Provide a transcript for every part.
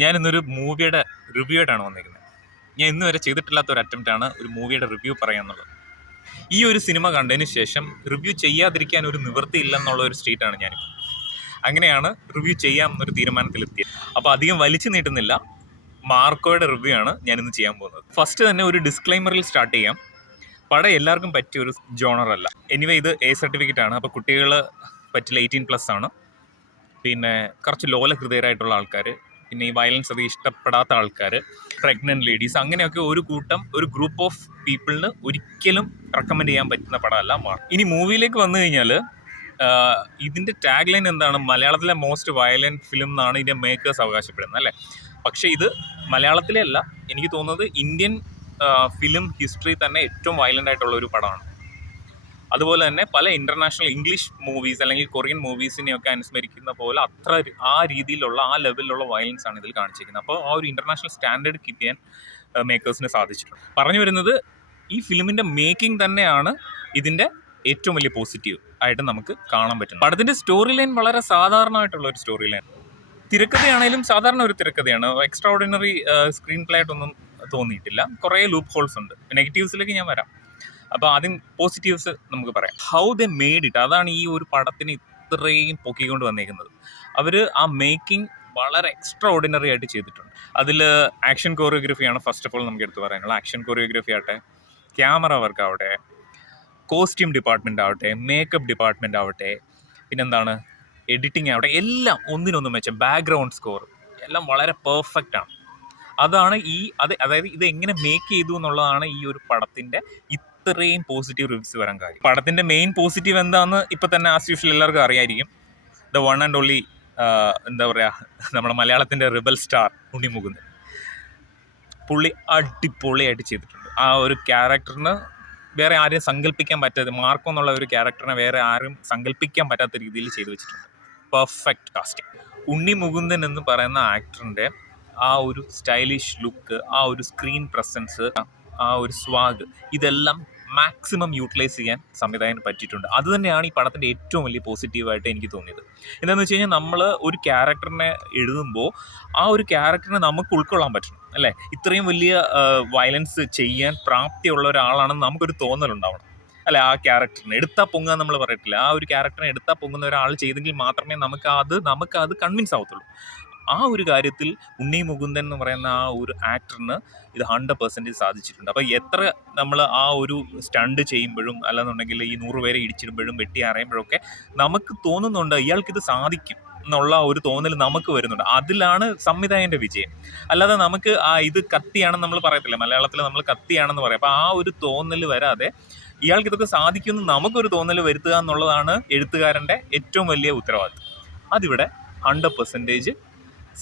ഞാൻ ഇന്നൊരു മൂവിയുടെ റിവ്യൂ ആയിട്ടാണ് വന്നിരിക്കുന്നത്. ഞാൻ ഇന്ന് വരെ ചെയ്തിട്ടില്ലാത്ത ഒരു അറ്റംപ്റ്റ് ആണ് ഒരു മൂവിയുടെ റിവ്യൂ പറയാന്നുള്ളത് ഈ ഒരു സിനിമ കണ്ടതിന് ശേഷം റിവ്യൂ ചെയ്യാതിരിക്കാൻ ഒരു നിവൃത്തി ഇല്ലെന്നുള്ള ഒരു സ്റ്റേറ്റാണ് ഞാനിപ്പോൾ അങ്ങനെയാണ് റിവ്യൂ ചെയ്യാം എന്നൊരു തീരുമാനത്തിലെത്തിയത്. അപ്പോൾ അധികം വലിച്ചു നീട്ടുന്നില്ല. മാർക്കോയുടെ റിവ്യൂ ആണ് ഞാനിന്ന് ചെയ്യാൻ പോകുന്നത്. ഫസ്റ്റ് തന്നെ ഒരു ഡിസ്ക്ലൈമറിൽ സ്റ്റാർട്ട് ചെയ്യാം. പടം എല്ലാവർക്കും പറ്റിയ ഒരു ജോണറല്ല എനിവേ ഇത് എ സർട്ടിഫിക്കറ്റ് ആണ്. അപ്പോൾ കുട്ടികൾ പറ്റില്ല എയ്റ്റീൻ പ്ലസ് ആണ്. പിന്നെ കുറച്ച് ലോല ഹൃദയരായിട്ടുള്ള ആൾക്കാർ പിന്നെ ഈ വയലൻസ് അത് ഇഷ്ടപ്പെടാത്ത ആൾക്കാർ പ്രഗ്നന്റ് ലേഡീസ് അങ്ങനെയൊക്കെ ഒരു കൂട്ടം ഒരു ഗ്രൂപ്പ് ഓഫ് പീപ്പിളിന് ഒരിക്കലും റെക്കമെൻഡ് ചെയ്യാൻ പറ്റുന്ന പടമല്ല മാർ ഇനി മൂവിയിലേക്ക് വന്നു കഴിഞ്ഞാൽ ഇതിന്റെ ടാഗ് ലൈൻ എന്താണ്? മലയാളത്തിലെ മോസ്റ്റ് വയലന്റ് ഫിലിം എന്നാണ് ഇതിന്റെ മേക്കേഴ്സ് അവകാശപ്പെടുന്നത് അല്ലേ? പക്ഷേ ഇത് മലയാളത്തിലെ അല്ല. എനിക്ക് തോന്നുന്നത് ഇന്ത്യൻ ഫിലിം ഹിസ്റ്ററി തന്നെ ഏറ്റവും വയലന്റ് ആയിട്ടുള്ള ഒരു പടമാണ്. അതുപോലെ തന്നെ പല ഇന്റർനാഷണൽ ഇംഗ്ലീഷ് മൂവീസ് അല്ലെങ്കിൽ കൊറിയൻ മൂവീസിനെയൊക്കെ അനുസ്മരിക്കുന്ന പോലെ അത്ര ആ രീതിയിലുള്ള ആ ലെവലിലുള്ള വയലൻസ് ആണ് ഇതിൽ കാണിച്ചിരിക്കുന്നത്. അപ്പോൾ ആ ഒരു ഇന്റർനാഷണൽ സ്റ്റാൻഡേർഡ് കീപ്പ് ചെയ്യാൻ മേക്കേഴ്സിന് സാധിച്ചിട്ടുണ്ട്. പറഞ്ഞു വരുന്നത് ഈ ഫിലിമിന്റെ മേക്കിംഗ് തന്നെയാണ് ഇതിന്റെ ഏറ്റവും വലിയ പോസിറ്റീവ് ആയിട്ട് നമുക്ക് കാണാൻ പറ്റും പടത്തിന്റെ സ്റ്റോറി ലൈൻ വളരെ സാധാരണമായിട്ടുള്ള ഒരു സ്റ്റോറി ലൈൻ തിരക്കഥയാണെങ്കിലും സാധാരണ ഒരു തിരക്കഥയാണ്. എക്സ്ട്രാ ഓർഡിനറി സ്ക്രീൻ പ്ലേ ആയിട്ടൊന്നും തോന്നിയിട്ടില്ല. കുറേ ലൂപ്പ് ഹോൾസ് ഉണ്ട് നെഗറ്റീവ്സിലേക്ക് ഞാൻ വരാം. അപ്പോൾ ആദ്യം പോസിറ്റീവ്സ് നമുക്ക് പറയാം. ഹൗ ദ മെയ്ഡ് ഇറ്റ് അതാണ് ഈ ഒരു പടത്തിന് ഇത്രയും പൊക്കിക്കൊണ്ട് വന്നേക്കുന്നത്. അവർ ആ മേക്കിംഗ് വളരെ എക്സ്ട്രാ ഓർഡിനറി ആയിട്ട് ചെയ്തിട്ടുണ്ട്. അതിൽ ആക്ഷൻ കോറിയോഗ്രഫിയാണ് ഫസ്റ്റ് ഓഫ് ഓൾ നമുക്ക് എടുത്തു പറയാനുള്ളത്. ആക്ഷൻ കോറിയോഗ്രഫി ആവട്ടെ ക്യാമറ വർക്ക് ആവട്ടെ കോസ്റ്റ്യൂം ഡിപ്പാർട്ട്മെന്റ് ആവട്ടെ മേക്കപ്പ് ഡിപ്പാർട്ട്മെന്റ് ആവട്ടെ പിന്നെന്താണ്? എഡിറ്റിംഗ് ആവട്ടെ എല്ലാം ഒന്നിനൊന്നും മെച്ചം ബാക്ക്ഗ്രൗണ്ട് സ്കോർ എല്ലാം വളരെ പെർഫെക്റ്റ് ആണ്. അതാണ് ഈ അത് അതായത് ഇത് എങ്ങനെ മേക്ക് ചെയ്തു എന്നുള്ളതാണ് ഈ ഒരു പടത്തിന്റെ ഇത്രയും പോസിറ്റീവ് റിവ്യൂസ് വരാൻ കാര്യം. പടത്തിന്റെ മെയിൻ പോസിറ്റീവ് എന്താണെന്ന് ഇപ്പൊ തന്നെ ആസ് യൂഷ്വൽ എല്ലാവർക്കും അറിയായിരിക്കും. ദ വൺ ആൻഡ് ഓൺലി എന്താ പറയാ നമ്മുടെ മലയാളത്തിന്റെ റിബൽ സ്റ്റാർ ഉണ്ണി മുകുന്ദൻ പുള്ളി അടിപൊളിയായിട്ട് ചെയ്തിട്ടുണ്ട്. ആ ഒരു ക്യാരക്ടറിന് വേറെ ആരെയും സങ്കല്പിക്കാൻ പറ്റാതെ മാർക്കോ എന്നുള്ള ഒരു ക്യാരക്ടറിനെ വേറെ ആരും സങ്കല്പിക്കാൻ പറ്റാത്ത രീതിയിൽ ചെയ്തു വെച്ചിട്ടുണ്ട്. പെർഫെക്റ്റ് കാസ്റ്റിംഗ് ഉണ്ണി മുകുന്ദൻ എന്ന് പറയുന്ന ആക്ടറിന്റെ ആ ഒരു സ്റ്റൈലിഷ് ലുക്ക് ആ ഒരു സ്ക്രീൻ പ്രസൻസ് ആ ഒരു സ്വാഗ് ഇതെല്ലാം മാക്സിമം യൂട്ടിലൈസ് ചെയ്യാൻ സംവിധായകന് പറ്റിയിട്ടുണ്ട്. അത് തന്നെയാണ് ഈ പടത്തിന്റെ ഏറ്റവും വലിയ പോസിറ്റീവായിട്ട് എനിക്ക് തോന്നിയത്. എന്താണെന്ന് വെച്ച് കഴിഞ്ഞാൽ നമ്മൾ ഒരു ക്യാരക്ടറിനെ എഴുതുമ്പോൾ ആ ഒരു ക്യാരക്ടറിനെ നമുക്ക് ഉൾക്കൊള്ളാൻ പറ്റണം അല്ലേ? ഇത്രയും വലിയ വയലൻസ് ചെയ്യാൻ പ്രാപ്തിയുള്ള ഒരാളാണെന്ന് നമുക്കൊരു തോന്നലുണ്ടാവണം അല്ലെ? ആ ക്യാരക്ടറിനെ എടുത്താൽ പൊങ്ങുക നമ്മൾ പറയത്തില്ല. ആ ഒരു ക്യാരക്ടറിനെ എടുത്താൽ പൊങ്ങുന്ന ഒരാൾ ചെയ്തെങ്കിൽ മാത്രമേ നമുക്ക് അത് നമുക്ക് അത് കൺവിൻസ് ആവത്തുള്ളൂ. ആ ഒരു കാര്യത്തിൽ ഉണ്ണി മുകുന്ദൻ എന്ന് പറയുന്ന ആ ഒരു ആക്ടറിന് ഇത് ഹൺഡ്രഡ് പെർസെന്റേജ് സാധിച്ചിട്ടുണ്ട്. അപ്പോൾ എത്ര നമ്മൾ ആ ഒരു സ്റ്റണ്ട് ചെയ്യുമ്പോഴും അല്ലെന്നുണ്ടെങ്കിൽ ഈ നൂറ് പേരെ ഇടിച്ചിടുമ്പോഴും വെട്ടി അറിയുമ്പോഴൊക്കെ നമുക്ക് തോന്നുന്നുണ്ട് ഇയാൾക്കിത് സാധിക്കും എന്നുള്ള ഒരു തോന്നൽ നമുക്ക് വരുന്നുണ്ട്. അതിലാണ് സംവിധായകന്റെ വിജയം. അല്ലാതെ നമുക്ക് ആ ഇത് കത്തിയാണെന്ന് നമ്മൾ പറയത്തില്ല. മലയാളത്തിൽ നമ്മൾ കത്തിയാണെന്ന് പറയാം. അപ്പോൾ ആ ഒരു തോന്നൽ വരാതെ ഇയാൾക്ക് ഇതൊക്കെ സാധിക്കുമെന്ന് നമുക്കൊരു തോന്നൽ വരുത്തുക എന്നുള്ളതാണ് എഴുത്തുകാരന്റെ ഏറ്റവും വലിയ ഉത്തരവാദിത്വം അതിവിടെ ഹൺഡ്രഡ് പെർസെന്റേജ്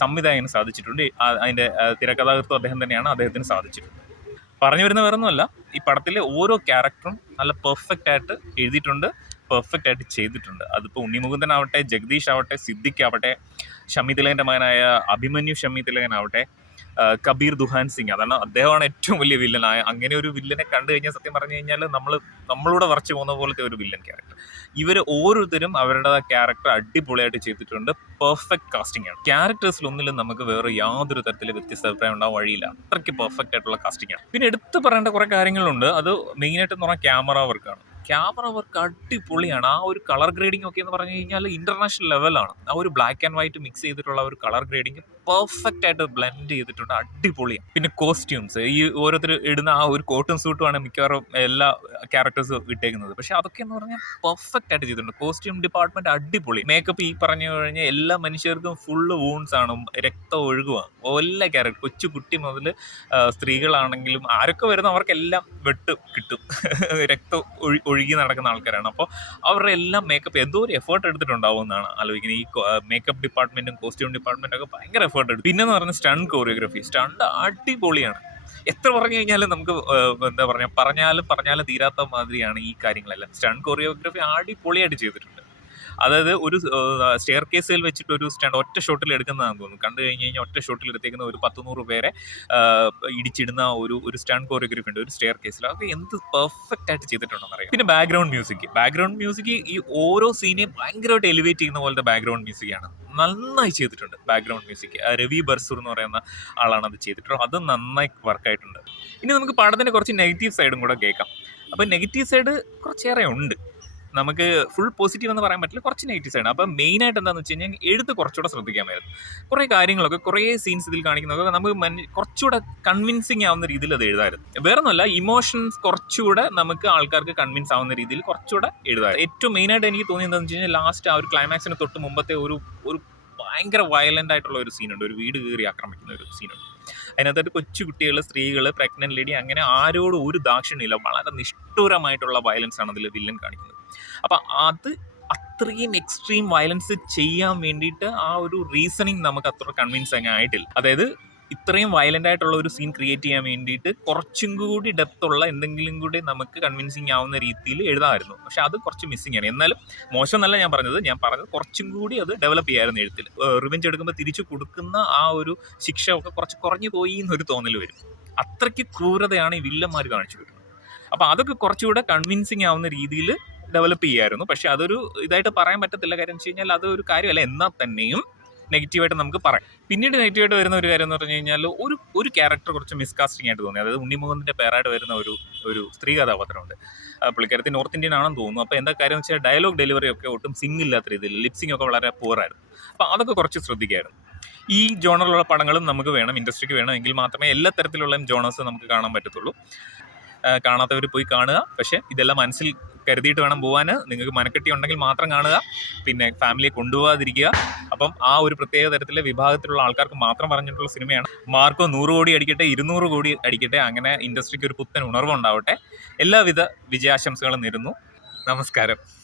സംവിധായകന് സാധിച്ചിട്ടുണ്ട്. അതിന്റെ ആ, തിരക്കഥാകൃത്തും അദ്ദേഹം തന്നെയാണ് അദ്ദേഹത്തിന് സാധിച്ചിട്ടുണ്ട് പറഞ്ഞു വരുന്ന വേറൊന്നുമല്ല. ഈ പടത്തിലെ ഓരോ ക്യാരക്ടറും നല്ല പെർഫെക്റ്റ് ആയിട്ട് എഴുതിയിട്ടുണ്ട് പെർഫെക്റ്റ് ആയിട്ട് ചെയ്തിട്ടുണ്ട്. അതിപ്പോൾ ഉണ്ണിമുകുന്ദൻ ആവട്ടെ ജഗദീഷ് ആവട്ടെ സിദ്ദിഖ് ആവട്ടെ ഷമി തിലകന്റെ മകനായ അഭിമന്യു ഷമി തിലകൻ ആവട്ടെ കബീർ ദുഹാൻ സിംഗ്. അതാണ് അദ്ദേഹമാണ് ഏറ്റവും വലിയ വില്ലനായ അങ്ങനെ ഒരു വില്ലനെ കണ്ടു കഴിഞ്ഞാൽ സത്യം പറഞ്ഞു കഴിഞ്ഞാൽ നമ്മൾ നമ്മളൂടെ വറച്ചു പോകുന്ന പോലത്തെ ഒരു വില്ലൻ ക്യാരക്ടർ ഇവർ ഓരോരുത്തരും അവരുടെ ക്യാരക്ടർ അടിപൊളിയായിട്ട് ചെയ്തിട്ടുണ്ട്. പെർഫെക്റ്റ് കാസ്റ്റിംഗ് ആണ്. ക്യാരക്ടേഴ്സിൽ ഒന്നിലും നമുക്ക് വേറെ യാതൊരു തരത്തിലും വ്യത്യസ്ത അഭിപ്രായം ഉണ്ടാവാൻ വഴിയില്ല. അത്രയ്ക്ക് പെർഫെക്റ്റ് ആയിട്ടുള്ള കാസ്റ്റിംഗ് ആണ്. പിന്നെ എടുത്തു പറയേണ്ട കുറേ കാര്യങ്ങളുണ്ട്. അത് മെയിനായിട്ട് എന്ന് പറഞ്ഞാൽ ക്യാമറ വർക്കാണ് ക്യാമറ വർക്ക് അടിപൊളിയാണ്. ആ ഒരു കളർ ഗ്രേഡിംഗ് ഒക്കെ എന്ന് പറഞ്ഞു കഴിഞ്ഞാൽ ഇന്റർനാഷണൽ ലെവലാണ് ആ ഒരു ബ്ലാക്ക് ആൻഡ് വൈറ്റ് മിക്സ് ചെയ്തിട്ടുള്ള ഒരു കളർ ഗ്രേഡിംഗ് പെർഫെക്റ്റ് ആയിട്ട് ബ്ലെൻഡ് ചെയ്തിട്ടുണ്ട്. അടിപൊളിയാണ് പിന്നെ കോസ്റ്റ്യൂംസ് ഈ ഓരോരുത്തർ ഇടുന്ന ആ ഒരു കോട്ടും സൂട്ടുമാണ് മിക്കവാറും എല്ലാ ക്യാരക്ടേഴ്സും ഇട്ടേക്കുന്നത്. പക്ഷെ അതൊക്കെ എന്ന് പറഞ്ഞാൽ പെർഫെക്റ്റ് ആയിട്ട് ചെയ്തിട്ടുണ്ട്. കോസ്റ്റ്യൂം ഡിപ്പാർട്ട്മെന്റ് അടിപൊളി. മേക്കപ്പ് ഈ പറഞ്ഞു കഴിഞ്ഞാൽ എല്ലാ മനുഷ്യർക്കും ഫുള്ള് വൂൺസ് ആണ് രക്തം ഒഴുകുവാണ്. എല്ലാ ക്യാരക്ടർ കൊച്ചു കുട്ടി മുതൽ സ്ത്രീകളാണെങ്കിലും ആരൊക്കെ വരുന്ന അവർക്കെല്ലാം വെട്ട് കിട്ടും. രക്തം ഒഴു- ഒഴുകി നടക്കുന്ന ആൾക്കാരാണ്. അപ്പോൾ അവരുടെ എല്ലാം മേക്കപ്പ് എന്തോ ഒരു എഫേർട്ട് എടുത്തിട്ടുണ്ടാവും എന്നാണ് ആലോചിക്കുന്നത്. ഈ മേക്കപ്പ് ഡിപ്പാർട്ട്മെന്റും കോസ്റ്റ്യൂം ഡിപ്പാർട്ട്മെന്റും ഒക്കെ ഭയങ്കര എഫേർട്ട് എടുത്തു. പിന്നെന്ന് പറഞ്ഞാൽ സ്റ്റണ്ട് കോറിയോഗ്രഫി സ്റ്റണ്ട് അടിപൊളിയാണ്. എത്ര പറഞ്ഞു കഴിഞ്ഞാലും നമുക്ക് എന്താ പറയുക പറഞ്ഞാലും പറഞ്ഞാലും തീരാത്ത മാതിരിയാണ് ഈ കാര്യങ്ങളെല്ലാം. സ്റ്റൺ കൊറിയോഗ്രഫി അടിപൊളിയായിട്ട് ചെയ്തിട്ടുണ്ട്. അതായത് ഒരു സ്റ്റെയർ കേസിൽ വെച്ചിട്ട് ഒരു സ്റ്റാൻഡ് ഒറ്റ ഷോട്ടിൽ എടുക്കുന്നതാണെന്ന് തോന്നുന്നു. കണ്ടു കഴിഞ്ഞ് കഴിഞ്ഞാൽ ഒറ്റ ഷോട്ടിൽ എടുത്തേക്കുന്ന ഒരു പത്ത് നൂറ് പേരെ ഇടിച്ചിടുന്ന ഒരു ഒരു സ്റ്റാൻഡ് കോറിയോഗ്രഫി ഉണ്ട് ഒരു സ്റ്റെയർ കേസിൽ അതൊക്കെ എന്ത് പെർഫെക്റ്റ് ആയിട്ട് ചെയ്തിട്ടുണ്ടെന്ന് അറിയാം പിന്നെ ബാക്ക്ഗ്രൗണ്ട് മ്യൂസിക് ബാക്ക്ഗ്രൗണ്ട് മ്യൂസിക് ഈ ഓരോ സീനെയും ഭയങ്കരമായിട്ട് എലിവേറ്റ് ചെയ്യുന്ന പോലത്തെ ബാക്ക്ഗ്രൗണ്ട് മ്യൂസിക്കാണ് നന്നായി ചെയ്തിട്ടുണ്ട് ബാക്ക്ഗ്രൗണ്ട് മ്യൂസിക് രവി ബർസൂർ എന്ന് പറയുന്ന ആളാണ് അത് ചെയ്തിട്ടുള്ളത്. അത് നന്നായി വർക്കായിട്ടുണ്ട് ഇനി നമുക്ക് പാടത്തിന്റെ കുറച്ച് നെഗറ്റീവ് സൈഡും കൂടെ കേൾക്കാം. അപ്പോൾ നെഗറ്റീവ് സൈഡ് കുറച്ചേറെ ഉണ്ട്. നമുക്ക് ഫുൾ പോസിറ്റീവ് എന്ന് പറയാൻ പറ്റില്ല കുറച്ച് നെഗറ്റീവ് ആണ്. അപ്പം മെയിൻ ആയിട്ട് എന്താണെന്ന് വെച്ച് കഴിഞ്ഞാൽ എഴുത്ത് കുറച്ചുകൂടെ ശ്രദ്ധിക്കാമായിരുന്നു. കുറേ കാര്യങ്ങളൊക്കെ കുറേ സീൻസ് ഇതിൽ കാണിക്കുന്നതൊക്കെ നമുക്ക് കുറച്ചുകൂടെ കൺവിൻസിങ് ആവുന്ന രീതിയിൽ അത് എഴുതാമായിരുന്നു. വേറെ ഒന്നുമല്ല ഇമോഷൻസ് കുറച്ചുകൂടെ നമുക്ക് ആൾക്കാർക്ക് കൺവിൻസ് ആവുന്ന രീതിയിൽ കുറച്ചുകൂടെ എഴുതാമായിരുന്നു. ഏറ്റവും മെയിൻ ആയിട്ട് എനിക്ക് തോന്നിയത് എന്താണെന്ന് വെച്ച് കഴിഞ്ഞാൽ ലാസ്റ്റ് ആ ഒരു ക്ലൈമാക്സിന് തൊട്ട് മുമ്പത്തെ ഒരു ഒരു ഭയങ്കര വയലന്റ് ആയിട്ടുള്ള ഒരു സീനുണ്ട് ഒരു വീട് കയറി ആക്രമിക്കുന്ന ഒരു സീനുണ്ട് അതിനകത്തായിട്ട് കൊച്ചു കുട്ടികൾ സ്ത്രീകൾ പ്രഗ്നന്റ് ലേഡി അങ്ങനെ ആരോടും ഒരു ദാക്ഷിണ്യമില്ല വളരെ നിഷ്ഠൂരമായിട്ടുള്ള വയലൻസ് ആണ് അതിൽ വില്ലൻ കാണിക്കുന്നത്. അപ്പം അത് അത്രയും എക്സ്ട്രീം വയലൻസ് ചെയ്യാൻ വേണ്ടിയിട്ട് ആ ഒരു റീസണിങ് നമുക്ക് അത്ര കൺവിൻസിങ് ആയിട്ടില്ല. അതായത് ഇത്രയും വയലന്റ് ആയിട്ടുള്ള ഒരു സീൻ ക്രിയേറ്റ് ചെയ്യാൻ വേണ്ടിയിട്ട് കുറച്ചും കൂടി ഡെപ്തുള്ള എന്തെങ്കിലും കൂടി നമുക്ക് കൺവിൻസിങ് ആവുന്ന രീതിയിൽ എഴുതാമായിരുന്നു. പക്ഷെ അത് കുറച്ച് മിസ്സിംഗ് ആണ്. എന്നാലും മോശം എന്നല്ല ഞാൻ പറഞ്ഞത്. ഞാൻ പറഞ്ഞത് കുറച്ചും കൂടി അത് ഡെവലപ്പ് ചെയ്യാമായിരുന്നു എഴുത്തിൽ. റിവെഞ്ച് എടുക്കുമ്പോൾ തിരിച്ചു കൊടുക്കുന്ന ആ ഒരു ശിക്ഷ ഒക്കെ കുറച്ച് കുറഞ്ഞു പോയി എന്നൊരു തോന്നൽ വരും. അത്രയ്ക്ക് ക്രൂരതയാണ് ഈ വില്ലന്മാർ കാണിച്ചു വരുന്നത് അപ്പോൾ അതൊക്കെ കുറച്ചുകൂടെ കൺവിൻസിങ് ആവുന്ന രീതിയിൽ ഡെവലപ്പ് ചെയ്യായിരുന്നു. പക്ഷെ അതൊരു ഇതായിട്ട് പറയാൻ പറ്റത്തില്ല. കാര്യം വെച്ച് കഴിഞ്ഞാൽ അതൊരു കാര്യമല്ല. എന്നാൽ തന്നെയും നെഗറ്റീവായിട്ട് നമുക്ക് പറയാം. പിന്നീട് നെഗറ്റീവായിട്ട് വരുന്ന ഒരു കാര്യം എന്ന് പറഞ്ഞു കഴിഞ്ഞാൽ ഒരു ഒരു ക്യാരക്ടർ കുറച്ച് മിസ്കാസ്റ്റിംഗ് ആയിട്ട് തോന്നി. അതായത് ഉണ്ണിമുഖത്തിന്റെ പേരായിട്ട് വരുന്ന ഒരു ഒരു സ്ത്രീ കഥാപാത്രമുണ്ട്. പുള്ളിക്കാരത്തി നോർത്ത് ഇന്ത്യൻ ആണെന്ന് തോന്നുന്നു. അപ്പോൾ എന്താ കാര്യം വെച്ചാൽ ഡയലോഗ് ഡെലിവറി ഒക്കെ ഒട്ടും സിംഗ് ഇല്ലാത്ത രീതിയിൽ ലിപ്സിംഗ് ഒക്കെ വളരെ പൂറായിരുന്നു അപ്പോൾ അതൊക്കെ കുറച്ച് ശ്രദ്ധിക്കായിരുന്നു. ഈ ജോണറിലുള്ള പടങ്ങളും നമുക്ക് വേണം ഇൻഡസ്ട്രിക്ക് വേണം എങ്കിൽ മാത്രമേ എല്ലാ തരത്തിലുള്ള ജോണേഴ്സ് നമുക്ക് കാണാൻ പറ്റത്തുള്ളൂ. കാണാത്തവർ പോയി കാണുക. പക്ഷേ ഇതെല്ലാം മനസ്സിൽ കരുതിയിട്ട് വേണം പോകാൻ നിങ്ങൾക്ക് മനക്കെട്ടി ഉണ്ടെങ്കിൽ മാത്രം കാണുക. പിന്നെ ഫാമിലിയെ കൊണ്ടുപോകാതിരിക്കുക അപ്പം ആ ഒരു പ്രത്യേക തരത്തിലെ വിഭാഗത്തിലുള്ള ആൾക്കാർക്ക് മാത്രം പറഞ്ഞിട്ടുള്ള സിനിമയാണ്. മാർക്കോ നൂറ് കോടി അടിക്കട്ടെ ഇരുന്നൂറ് കോടി അടിക്കട്ടെ അങ്ങനെ ഇൻഡസ്ട്രിക്ക് ഒരു പുത്തൻ ഉണർവുണ്ടാവട്ടെ എല്ലാവിധ വിജയാശംസകളും നേരുന്നു. നമസ്കാരം.